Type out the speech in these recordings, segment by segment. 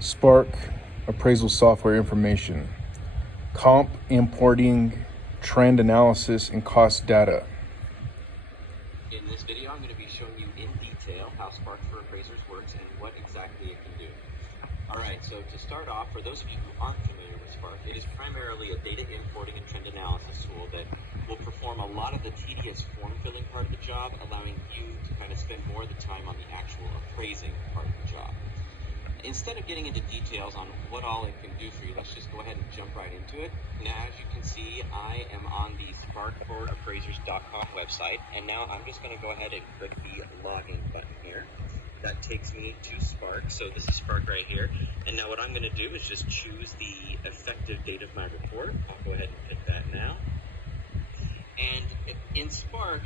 Spark appraisal software information, comp importing, trend analysis, and cost data. In this video, I'm going to be showing you in detail how Spark for Appraisers works and what exactly it can do. Alright, so to start off, for those of you who aren't familiar with Spark, it is primarily a data importing and trend analysis tool that will perform a lot of the tedious form filling part of the job, allowing you to kind of spend more of the time on the actual appraising part of the job. Instead of getting into details on what all it can do for you, let's just go ahead and jump right into it. Now, as you can see, I am on the sparkforappraisers.com website, and now I'm just going to go ahead and click the login button here. That takes me to Spark. So this is Spark right here. And now what I'm going to do is just choose the effective date of my report. I'll go ahead and pick that now. And in Spark,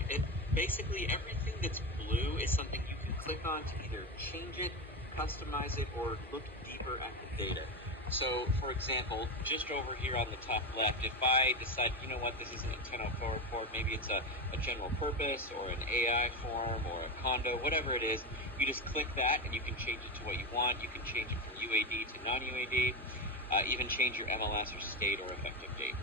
basically everything that's blue is something you can click on to either change it, customize it, or look deeper at the data. So, for example, just over here on the top left, if I decide, you know what, this isn't a 1004 report, maybe it's a general purpose or an AI form or a condo, whatever it is, you just click that and you can change it to what you want. You can change it from UAD to non-UAD, even change your MLS or state or effective date.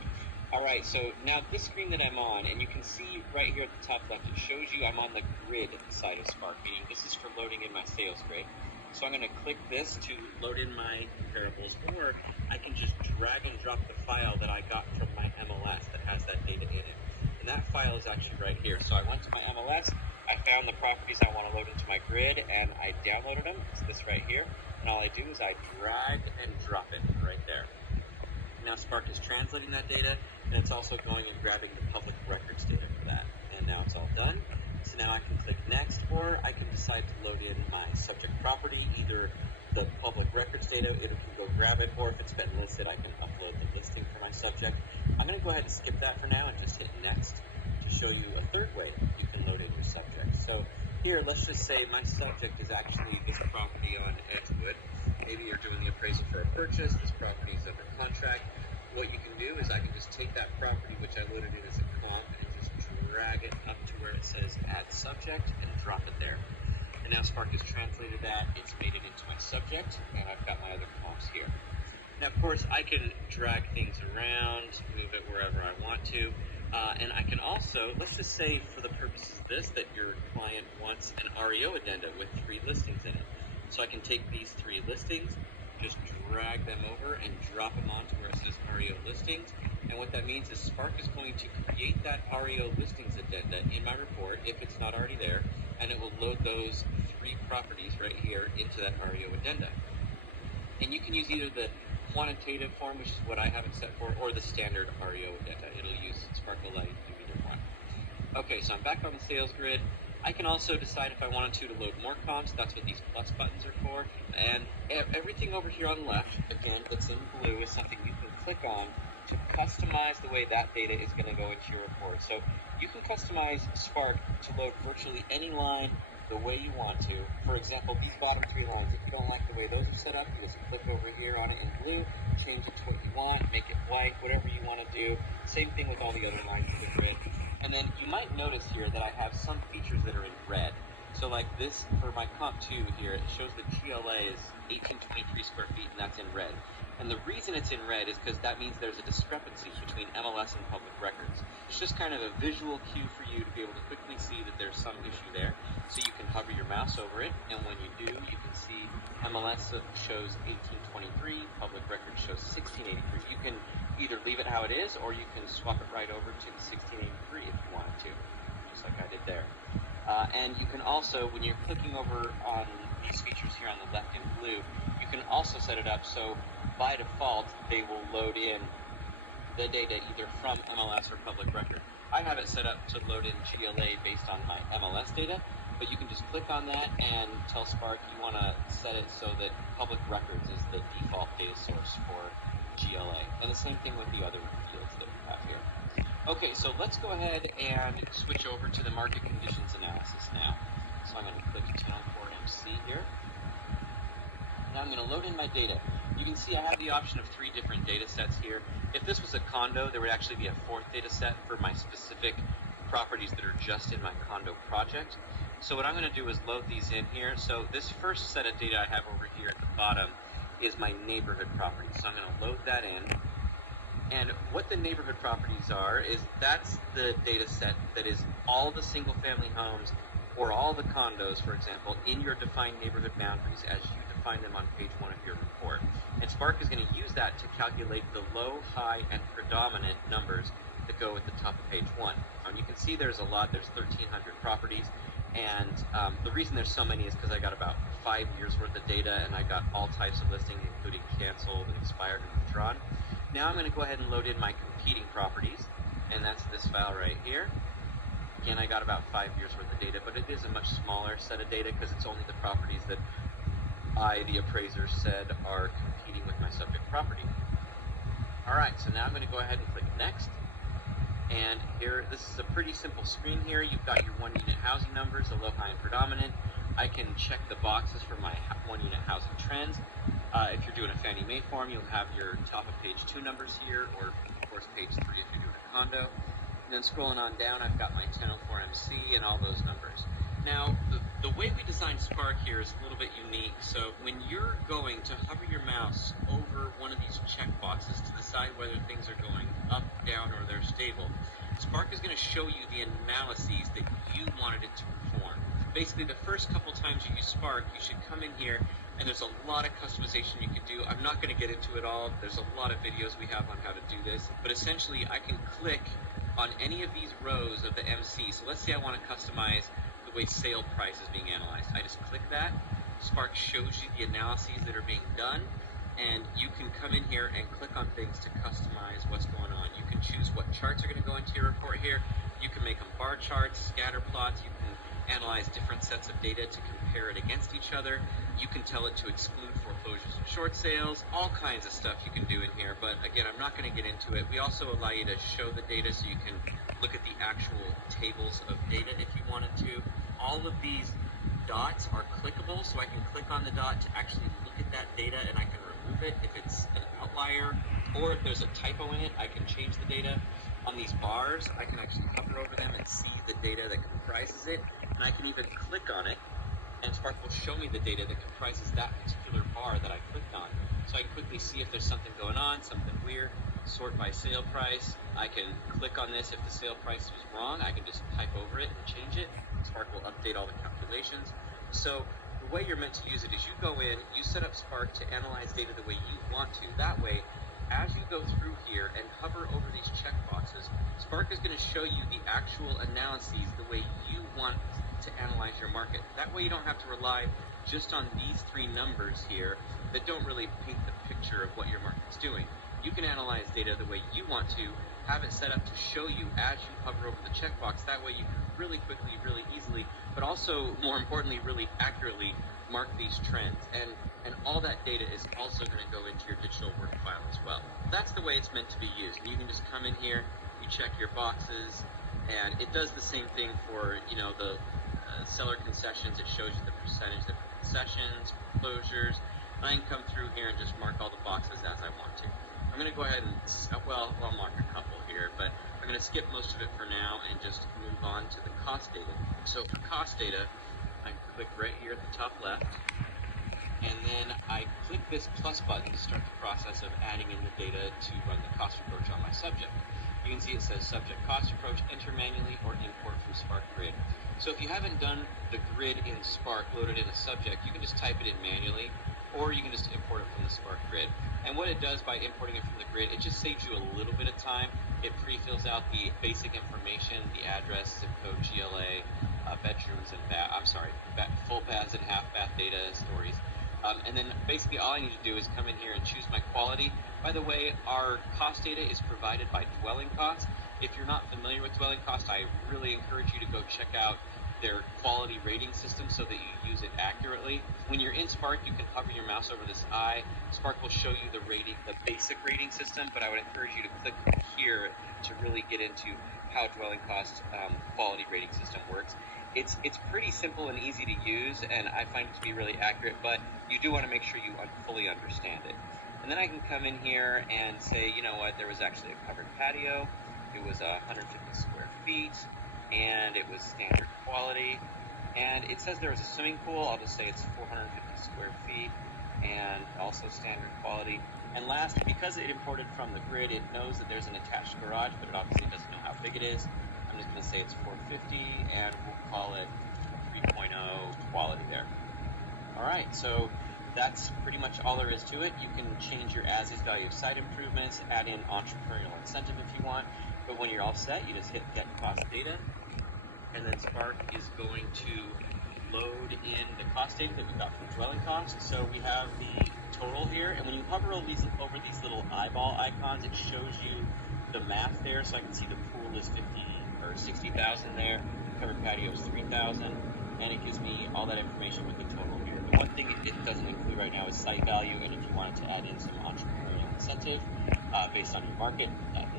Alright, so now this screen that I'm on, and you can see right here at the top left, it shows you I'm on the grid side of Spark, meaning this is for loading in my sales grid. So I'm going to click this to load in my comparables, or I can just drag and drop the file that I got from my MLS that has that data in it. And that file is actually right here. So I went to my MLS, I found the properties I want to load into my grid, and I downloaded them. It's this right here. And all I do is I drag and drop it right there. Now Spark is translating that data, and it's also going and grabbing the public records data for that. And now it's all done. So now I can click next, or I can decide to load in my subject property, either the public records data, it can go grab it, or if it's been listed, I can upload the listing for my subject. I'm going to go ahead and skip that for now and just hit next to show you a third way you can load in your subject. So here, let's just say my subject is actually this property on Edgewood. Maybe you're doing the appraisal for a purchase, this property is under contract. What you can do is I can just take that property, which I loaded in as a comp, and just drag it up to where it says add subject and drop it there. And now Spark has translated that, it's made it into my subject, and I've got my other comps here. Now, of course, I can drag things around, move it wherever I want to, and I can also, let's just say for the purposes of this, that your client wants an REO addenda with 3 listings in it. So I can take these 3 listings, just drag them over and drop them onto where it says REO listings. And what that means is Spark is going to create that REO listings addenda in my report, if it's not already there, and it will load those 3 properties right here into that REO addenda. And you can use either the quantitative form, which is what I have it set for, or the standard REO addenda. Spark will allow you to do either one. Okay, so I'm back on the sales grid. I can also decide if I wanted to load more comps. That's what these plus buttons are for. And everything over here on the left, again, that's in blue, is something you can click on to customize the way that data is going to go into your report. So you can customize Spark to load virtually any line the way you want to. For example, these bottom 3 lines, if you don't like the way those are set up, you just click over here on it in blue, change it to what you want, make it white, whatever you want to do. Same thing with all the other lines in the grid. And then you might notice here that I have some features that are in red. So like this, for my comp 2 here, it shows the GLA is 1823 square feet, and that's in red. And the reason it's in red is because that means there's a discrepancy between MLS and public records. It's just kind of a visual cue for you to be able to quickly see that there's some issue there. So you can hover your mouse over it, and when you do, you can see MLS shows 1823, public record shows 1683. You can either leave it how it is, or you can swap it right over to the 1683 if you wanted to, just like I did there. And you can also, when you're clicking over on these features here on the left in blue, you can also set it up so by default they will load in the data either from MLS or public record. I have it set up to load in GLA based on my MLS data, but you can just click on that and tell Spark you want to set it so that public records is the default data source for GLA. And the same thing with the other fields that we have here. Okay, so let's go ahead and switch over to the market conditions analysis now. So I'm going to click 1004MC here. Now I'm going to load in my data. You can see I have the option of 3 different data sets here. If this was a condo, there would actually be a 4th data set for my specific properties that are just in my condo project. So what I'm going to do is load these in here. So this first set of data I have over here at the bottom is my neighborhood property. So I'm going to load that in. And what the neighborhood properties are is that's the data set that is all the single family homes or all the condos, for example, in your defined neighborhood boundaries as you define them on page 1 of your report. And Spark is going to use that to calculate the low, high, and predominant numbers that go at the top of page 1. And you can see there's a lot, there's 1,300 properties. And the reason there's so many is because I got about 5 years worth of data, and I got all types of listings, including canceled and expired and withdrawn. Now I'm going to go ahead and load in my competing properties, and that's this file right here. Again, I got about 5 years worth of data, but it is a much smaller set of data because it's only the properties that I, the appraiser, said are competing with my subject property. All right, so now I'm going to go ahead and click Next. And here, this is a pretty simple screen here. You've got your 1-unit housing numbers, the low, high, and predominant. I can check the boxes for my 1-unit housing trends. If you're doing a Fannie Mae form, you'll have your top of page 2 numbers here, or of course page 3 if you're doing a condo. And then scrolling on down, I've got my 1004MC and all those numbers. Now, the way we designed Spark here is a little bit unique. So when you're going to hover your mouse over one of these checkboxes to decide whether things are going up, down, or they're stable, Spark is going to show you the analyses that you wanted it to perform. Basically, the first couple times you use Spark, you should come in here, and there's a lot of customization you can do. I'm not going to get into it all. There's a lot of videos we have on how to do this. But essentially, I can click on any of these rows of the MC. So let's say I want to customize the way sale price is being analyzed. I just click that. Spark shows you the analyses that are being done, and you can come in here and click on things to customize what's going on. You can choose what charts are going to go into your report here. You can make them bar charts, scatter plots. You can analyze different sets of data to compare it against each other. You can tell it to exclude foreclosures and short sales, all kinds of stuff you can do in here. But again, I'm not going to get into it. We also allow you to show the data so you can look at the actual tables of data if you wanted to. All of these dots are clickable, so I can click on the dot to actually look at that data, and I can remove it if it's an outlier, or if there's a typo in it, I can change the data. On these bars, I can actually hover over them and see the data that comprises it, and I can even click on it, and Spark will show me the data that comprises that particular bar that I clicked on. So I can quickly see if there's something going on, something weird, sort by sale price. I can click on this if the sale price was wrong. I can just type over it and change it. Spark will update all the calculations. So the way you're meant to use it is you go in, you set up Spark to analyze data the way you want to. That way, as you go through here and hover over these checkboxes, Spark is going to show you the actual analyses the way you want to analyze your market. That way you don't have to rely just on these 3 numbers here that don't really paint the picture of what your market's doing. You can analyze data the way you want to, have it set up to show you as you hover over the checkbox. That way you can really quickly, really easily, but also more importantly, really accurately mark these trends. And all that data is also going to go into your digital work file as well. That's the way it's meant to be used. You can just come in here, you check your boxes, and it does the same thing for, the seller concessions. It shows you the percentage of concessions, closures. I can come through here and just mark all the boxes as I want to. I'm going to go ahead and, I'll mark a couple here, but I'm going to skip most of it for now and just move on to the cost data. So for cost data, I click right here at the top left, and then I click this plus button to start the process of adding in the data to run the cost approach on my subject. You can see it says subject cost approach, enter manually or import from Spark Grid. So if you haven't done the grid in Spark, loaded in a subject, you can just type it in manually, or you can just import it from the Spark Grid. And what it does by importing it from the grid, it just saves you a little bit of time. It pre-fills out the basic information, the address, zip code, GLA, bedrooms and full baths and half bath data stories. And then basically all I need to do is come in here and choose my quality. By the way, our cost data is provided by dwelling costs. If you're not familiar with dwelling costs, I really encourage you to go check out their quality rating system so that you use it accurately. When you're in Spark, you can hover your mouse over this eye. Spark will show you the basic rating system, but I would encourage you to click here to really get into how dwelling cost quality rating system works. It's pretty simple and easy to use, and I find it to be really accurate, but you do want to make sure you fully understand it. And then I can come in here and say, you know what, there was actually a covered patio. It was 150 square feet, and it was standard quality. And it says there was a swimming pool. I'll just say it's 450 square feet. and also standard quality. And last, because it imported from the grid, it knows that there's an attached garage, but it obviously doesn't know how big it is. I'm just going to say it's 450, and we'll call it 3.0 quality there. All right, so that's pretty much all there is to it. You can change your as-is value of site improvements, add in entrepreneurial incentive if you want, but when you're all set, you just hit get cost data, and then Spark is going to load in the cost data that we got from dwelling costs. So we have the total here, and when you hover over these little eyeball icons, it shows you the math there. So I can see the pool is 50 or 60,000 there, covered patio is 3,000, and it gives me all that information with the total here. The one thing it doesn't include right now is site value, and if you wanted to add in some entrepreneurial incentive based on your market,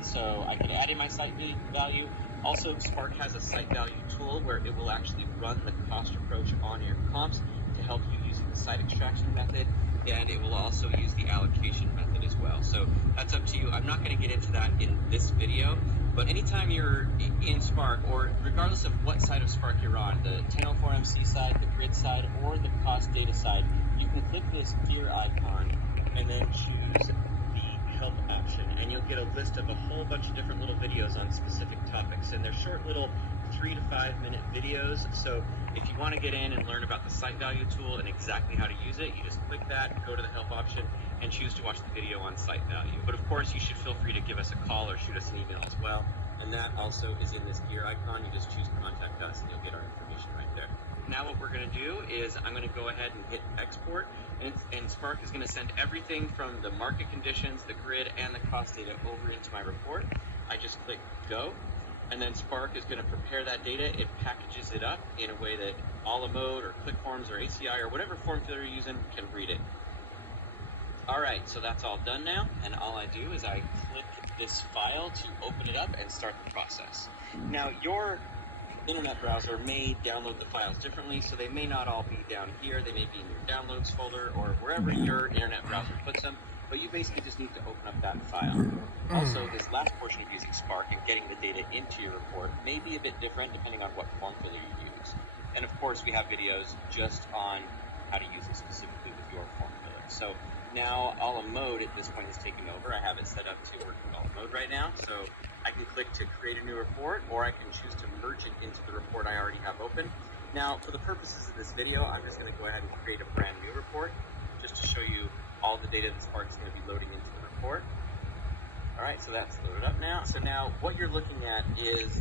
so I could add in my site value. Also, Spark has a site value tool where it will actually run the cost approach on your comps to help you using the site extraction method, and it will also use the allocation method as well. So that's up to you. I'm not going to get into that in this video, but anytime you're in Spark, or regardless of what side of Spark you're on, the 1004MC side, the grid side, or the cost data side, you can click this gear icon and then choose the help option, and you'll get a list of a whole bunch of different little videos on specific topics, and they're short little 3 to 5 minute videos. So if you want to get in and learn about the site value tool and exactly how to use it, you just click that, go to the help option, and choose to watch the video on site value. But of course, you should feel free to give us a call or shoot us an email as well, and that also is in this gear icon. You just choose contact us and you'll get our information right there. Now what we're going to do is I'm going to go ahead and hit export, and Spark is going to send everything from the market conditions, the grid, and the cost data over into my report. I just click go, and then Spark is going to prepare that data. It packages it up in a way that Mode or ClickForms or ACI or whatever form filter you're using can read it. All right, so that's all done now, and all I do is I click this file to open it up and start the process. Now, your internet browser may download the files differently, so they may not all be down here. They may be in your downloads folder or wherever your internet browser puts them, but you basically just need to open up that file. Also, this last portion of using Spark and getting the data into your report may be a bit different depending on what form filler you use. And of course, we have videos just on how to use it specifically with your form filler. So now Mode at this point is taking over. I have it set up to work with Mode right now. So I can click to create a new report, or I can choose to merge it into the report I already have open. Now, for the purposes of this video, I'm just going to go ahead and create a brand new report just to show you all the data that Spark is going to be loading into the report. All right, so that's loaded up now. So now what you're looking at is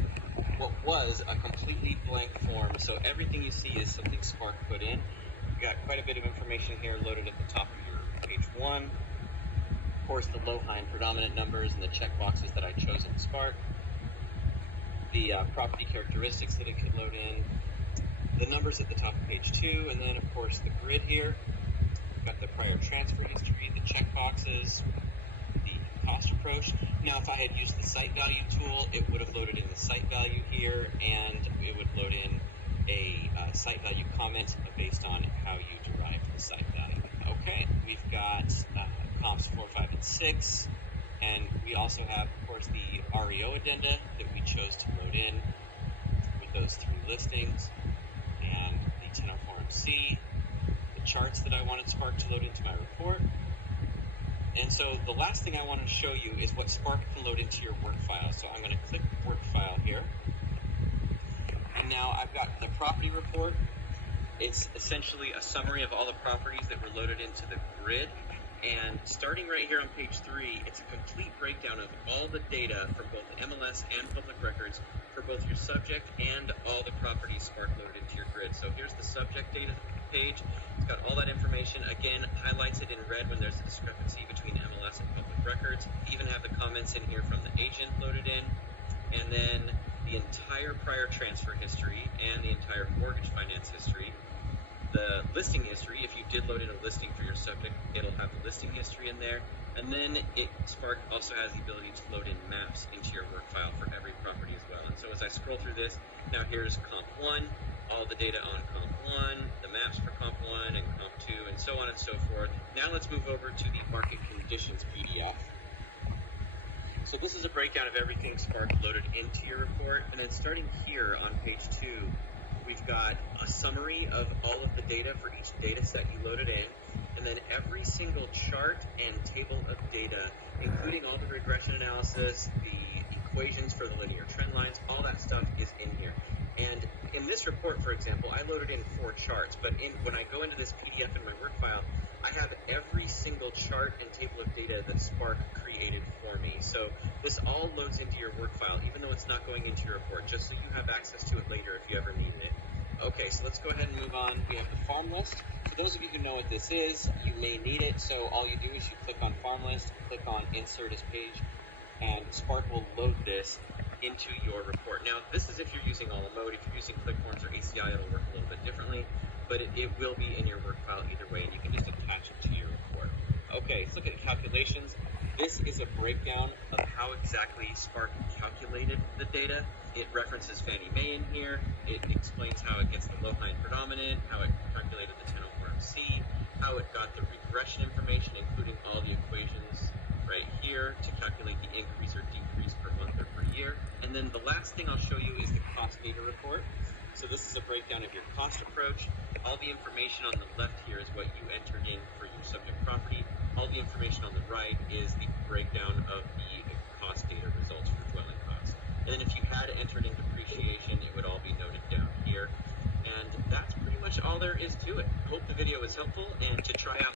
what was a completely blank form. So everything you see is something Spark put in. You've got quite a bit of information here loaded at the top of your page 1. Of course, the low, high, and predominant numbers and the checkboxes that I chose in Spark. The property characteristics that it could load in. The numbers at the top of page 2, and then of course the grid here. We've got the prior transfer history, the checkboxes, the cost approach. Now, if I had used the site value tool, it would have loaded in the site value here, and it would load in a site value comment based on how you derived the site value. Okay, we've got comps 4, 5, and 6, and we also have, of course, the REO addenda that we chose to load in with those 3 listings, and the 1004MC, the charts that I wanted Spark to load into my report. And so the last thing I want to show you is what Spark can load into your work file. So I'm going to click work file here. And now I've got the property report. It's essentially a summary of all the properties that were loaded into the grid. And starting right here on page 3, it's a complete breakdown of all the data for both MLS and public records for both your subject and all the properties Spark loaded into your grid. So here's the subject data page. It's got all that information. Again, highlights it in red when there's a discrepancy between MLS and public records. Even have the comments in here from the agent loaded in. And then the entire prior transfer history and the entire mortgage finance history. The listing history, if you did load in a listing for your subject, it'll have the listing history in there. And then Spark also has the ability to load in maps into your work file for every property as well. And so as I scroll through this, now here's comp 1, all the data on comp 1, the maps for comp 1 and comp 2, and so on and so forth. Now let's move over to the market conditions PDF. So this is a breakdown of everything Spark loaded into your report. And then starting here on page 2, we've got a summary of all of the data for each data set you loaded in. And and then every single chart and table of data, including all the regression analysis, the equations for the linear trend lines, all that stuff is in here. And in this report, for example, I loaded in 4 charts, but when I go into this PDF in my work file, I have every single chart and table of data that Spark created for me. So this all loads into your work file, even though it's not going into your report, just so you have access to it later if you ever need it. Okay, so let's go ahead and move on. We have the farm list. For those of you who know what this is, you may need it. So all you do is you click on farm list, click on insert as page, and Spark will load this into your report. Now, this is if you're using all mode. If you're using ClickForms or ACI, it'll work a little bit differently, but it will be in your work file either way, and you can just attach it to your report. Okay, let's look at calculations. This is a breakdown of how exactly Spark calculated the data. It references Fannie Mae in here. It explains how it gets the low-high predominant, how it calculated the 1004 MC, how it got the regression information, including all the equations right here to calculate the increase or decrease per month or per year. And then the last thing I'll show you is the cost data report. So this is a breakdown of your cost approach. All the information on the left here is what you entered in for your subject property. All the information on the right is the breakdown of the cost data results for dwelling costs. And then if you had entered in depreciation, it would all be noted down here. And that's pretty much all there is to it. I hope the video was helpful, and to try out